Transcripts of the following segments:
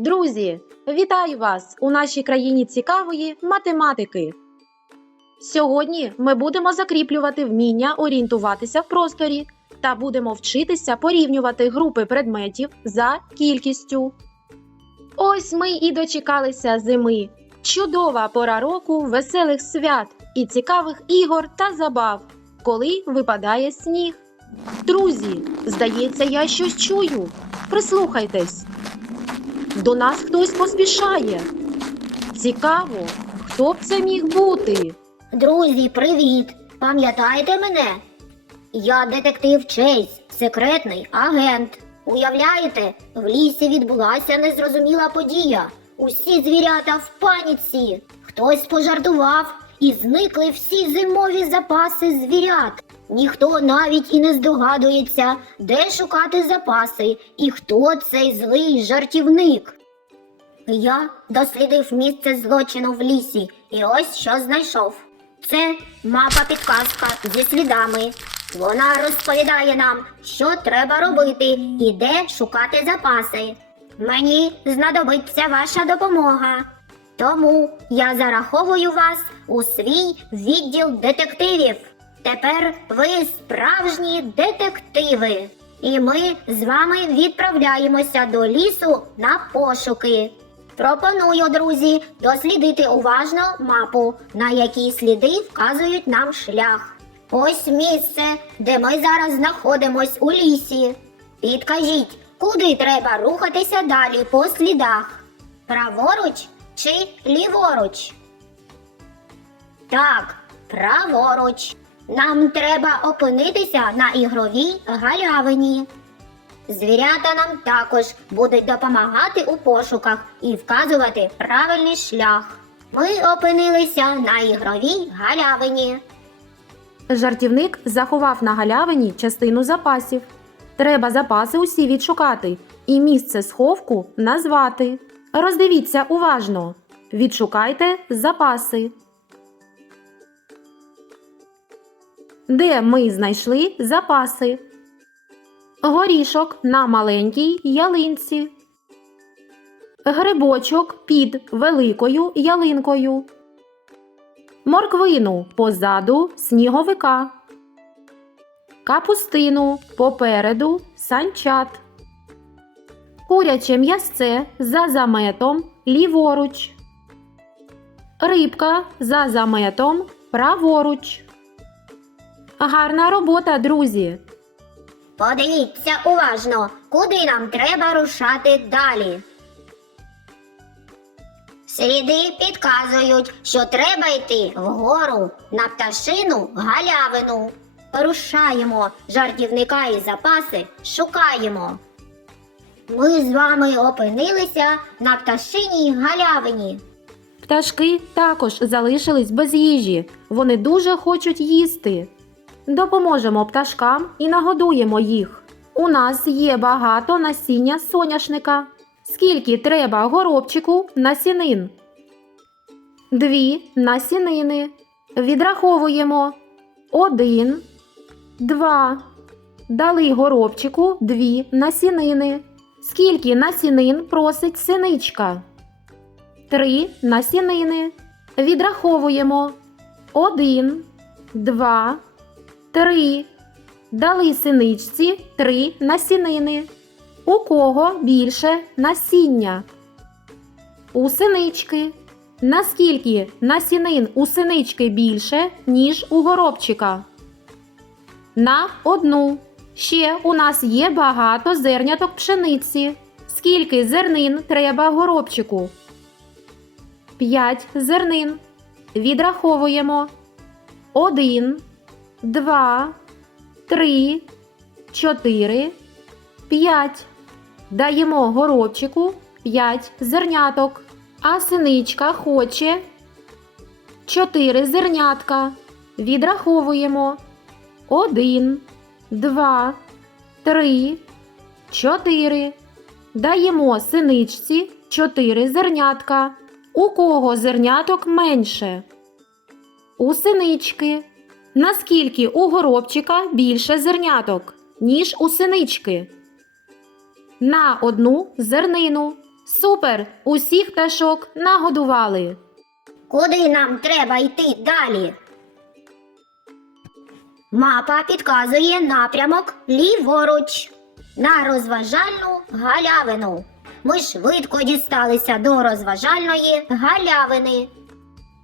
Друзі! Вітаю вас у нашій країні цікавої математики. Сьогодні ми будемо закріплювати вміння орієнтуватися в просторі та будемо вчитися порівнювати групи предметів за кількістю. Ось ми і дочекалися зими. Чудова пора року, веселих свят і цікавих ігор та забав, коли випадає сніг. Друзі, здається, я щось чую. Прислухайтесь. До нас хтось поспішає. Цікаво, хто б це міг бути? Друзі, привіт! Пам'ятаєте мене? Я детектив Чейз, секретний агент. Уявляєте, в лісі відбулася незрозуміла подія. Усі звірята в паніці. Хтось пожартував і зникли всі зимові запаси звірят. Ніхто навіть і не здогадується, де шукати запаси і хто цей злий жартівник. Я дослідив місце злочину в лісі і ось що знайшов. Це мапа підказка зі слідами. Вона розповідає нам, що треба робити і де шукати запаси. Мені знадобиться ваша допомога. Тому я зараховую вас у свій відділ детективів. Тепер ви справжні детективи. І ми з вами відправляємося до лісу на пошуки. Пропоную, друзі, дослідити уважно мапу, на якій сліди вказують нам шлях. Ось місце, де ми зараз знаходимось у лісі. Підкажіть, куди треба рухатися далі по слідах? Праворуч чи ліворуч? Так, праворуч. Нам треба опинитися на ігровій галявині. Звірята нам також будуть допомагати у пошуках і вказувати правильний шлях. Ми опинилися на ігровій галявині. Жартівник заховав на галявині частину запасів. Треба запаси усі відшукати і місце сховку назвати. Роздивіться уважно. Відшукайте запаси. Де ми знайшли запаси? Горішок на маленькій ялинці. Грибочок під великою ялинкою. Морквину позаду сніговика. Капустину попереду санчат. Куряче м'ясце за заметом ліворуч. Рибка за заметом праворуч. Гарна робота, друзі! Подивіться уважно, куди нам треба рушати далі. Сліди підказують, що треба йти вгору на пташину галявину. Рушаємо жартівника і запаси шукаємо. Ми з вами опинилися на пташиній галявині. Пташки також залишились без їжі. Вони дуже хочуть їсти. Допоможемо пташкам і нагодуємо їх. У нас є багато насіння соняшника. Скільки треба горобчику насінин? Дві насінини. Відраховуємо. Один, два. Дали горобчику дві насінини. Скільки насінин просить синичка? Три насінини. Відраховуємо. Один, два, три. Дали синичці три насінини. У кого більше насіння? У синички. Наскільки насінин у синички більше, ніж у горобчика? На одну. Ще у нас є багато зерняток пшениці. Скільки зернин треба горобчику? П'ять зернин. Відраховуємо. Один, два, три, чотири, п'ять. Даємо горобчику п'ять зерняток. А синичка хоче чотири зернятка. Відраховуємо. Один, два, три, чотири. Даємо синичці чотири зернятка. У кого зерняток менше? У синички. Наскільки у горобчика більше зерняток, ніж у синички? на одну зернину. Супер! Усіх пташок нагодували. Куди нам треба йти далі? Мапа підказує напрямок ліворуч на розважальну галявину. Ми швидко дісталися до розважальної галявини.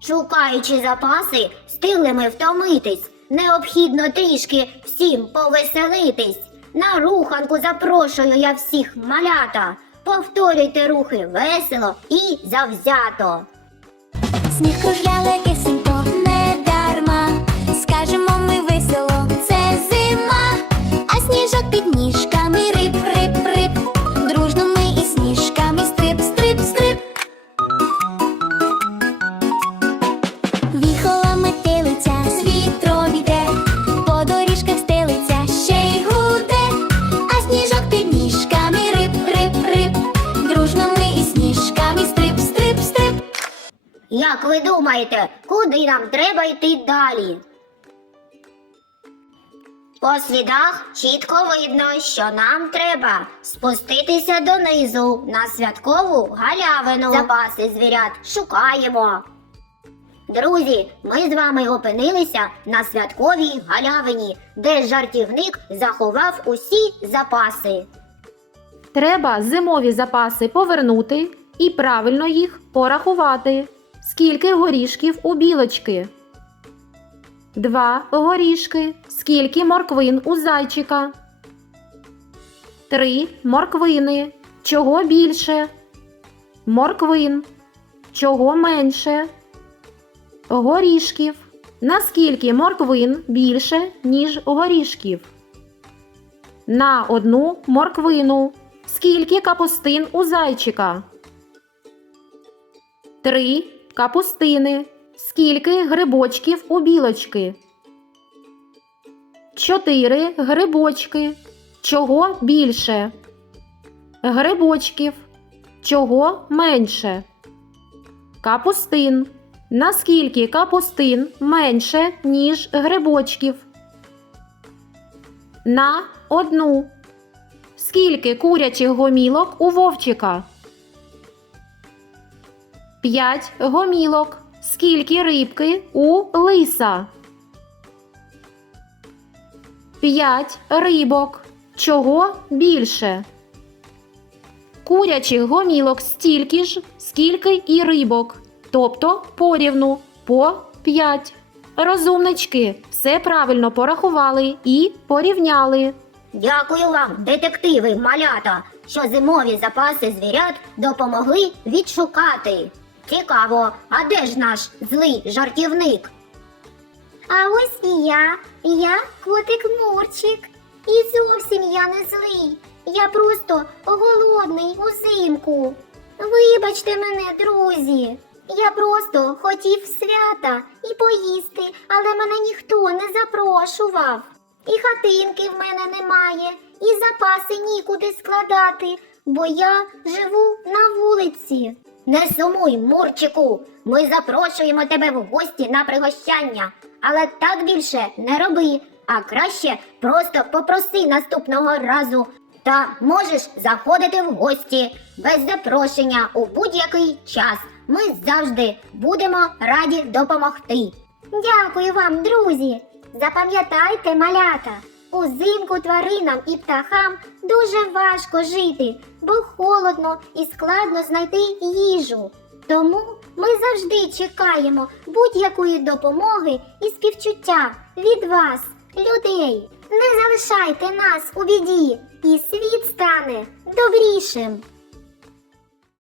Шукаючи запаси, стилими ми втомитись. Необхідно трішки всім повеселитись. На руханку запрошую я всіх малята. Повторюйте рухи весело і завзято. Сніг кружляє Як ви думаєте, куди нам треба йти далі? По слідах чітко видно, що нам треба спуститися донизу на святкову галявину. Запаси звірят шукаємо. Друзі, ми з вами опинилися на святковій галявині, де жартівник заховав усі запаси. Треба зимові запаси повернути і правильно їх порахувати. Скільки горішків у білочки? Два горішки. Скільки морквин у зайчика? Три морквини. Чого більше? Морквин. Чого менше? Горішків. Наскільки морквин більше, ніж горішків? На одну морквину. Скільки капустин у зайчика? Три капустини. Скільки грибочків у білочки? Чотири грибочки. Чого більше? Грибочків. Чого менше? Капустин. Наскільки капустин менше, ніж грибочків? На одну. Скільки курячих гомілок у вовчика? П'ять гомілок. Скільки рибки у лиса? П'ять рибок. Чого більше? Курячих гомілок стільки ж, скільки і рибок. Тобто порівну по п'ять. Розумнички все правильно порахували і порівняли. Дякую вам, детективи, малята, що зимові запаси звірят допомогли відшукати. Цікаво, а де ж наш злий жартівник? А ось і я, я котик Мурчик. І зовсім я не злий. Я просто голодний узимку. Вибачте мене, друзі. Я просто хотів свята і поїсти, але мене ніхто не запрошував. І хатинки в мене немає, і запаси нікуди складати, бо я живу на вулиці. Не сумуй, Мурчику, ми запрошуємо тебе в гості на пригощання, але так більше не роби, а краще просто попроси наступного разу. Та можеш заходити в гості без запрошення у будь-який час. Ми завжди будемо раді допомогти. Дякую вам, друзі! Запам'ятайте, малята, узимку тваринам і птахам дуже важко жити, бо холодно і складно знайти їжу. Тому ми завжди чекаємо будь-якої допомоги і співчуття від вас, людей. Не залишайте нас у біді, і світ стане добрішим.